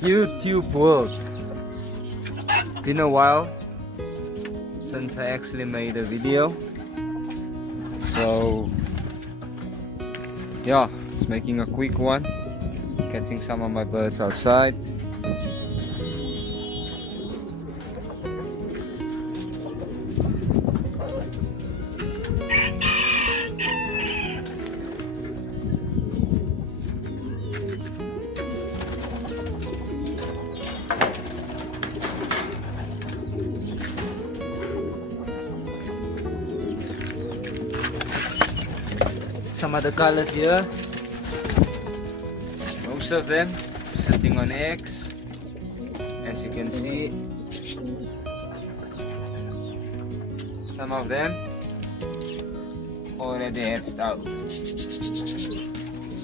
YouTube world. Been a while since I actually made a video, so yeah, just making a quick one, catching some of my birds outside. Some other colors here, most of them sitting on eggs, as you can see. Some of them already hatched out.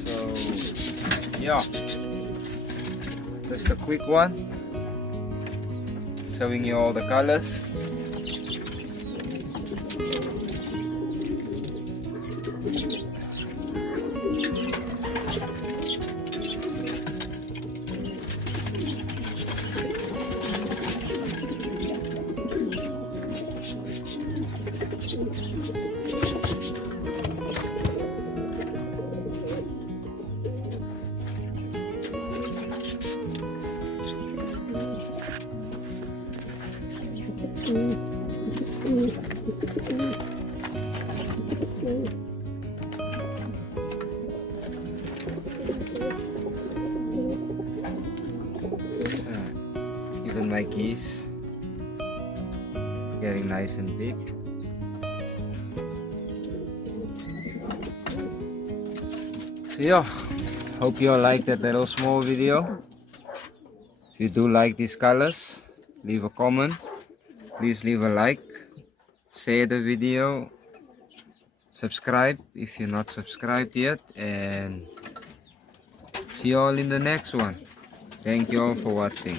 So yeah, just a quick one showing you all the colors. Even my geese getting nice and big. So yeah, hope you all like that little small video. If you do like these colors, leave a comment, please leave a like, share the video, subscribe if you're not subscribed yet, and see you all in the next one. Thank you all for watching.